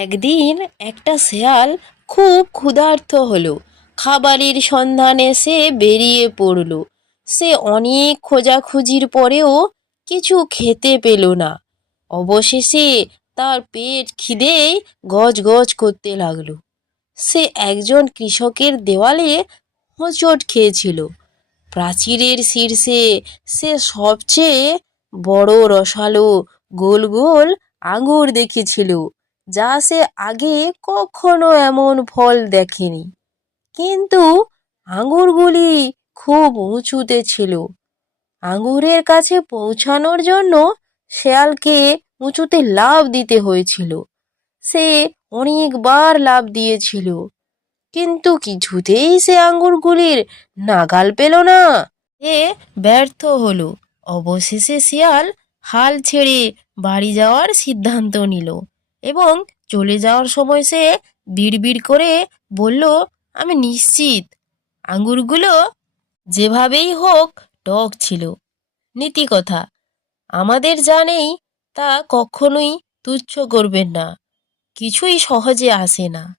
একদিন একটা শেয়াল খুব ক্ষুধার্ত হলো। খাবারের সন্ধানে সে বেরিয়ে পড়ল। সে অনেক খোঁজাখুঁজির পরেও কিছু খেতে পেল না। অবশেষে তার পেট খিদেই গজ গজ করতে লাগল। সে একজন কৃষকের দেওয়ালে হোঁচট খেয়েছিল। প্রাচীরের শীর্ষে সে সবচেয়ে বড় রসালো গোল গোল আঙুর দেখেছিল। যা সে আগে কখনো এমন ফল দেখেনি। কিন্তু আঙুরগুলি খুব উঁচুতে ছিল। আঙুরের কাছে পৌঁছানোর জন্য শেয়ালকে উঁচুতে লাফ দিতে হয়েছিল। সে অনেকবার লাফ দিয়েছিল। কিন্তু কিছুতেই সে আঙুরগুলির নাগাল পেল না। এ ব্যর্থ হলো। অবশেষে শিয়াল হাল ছেড়ে বাড়ি যাওয়ার সিদ্ধান্ত নিল। এবং চলে যাওয়ার সময় সে বিড়বিড় করে বলল, আমি নিশ্চিত। আঙুরগুলো যেভাবেই হোক টক ছিল। নীতি কথা। আমাদের জানেই তা কখনোই তুচ্ছ করবেন না। কিছুই সহজে আসে না।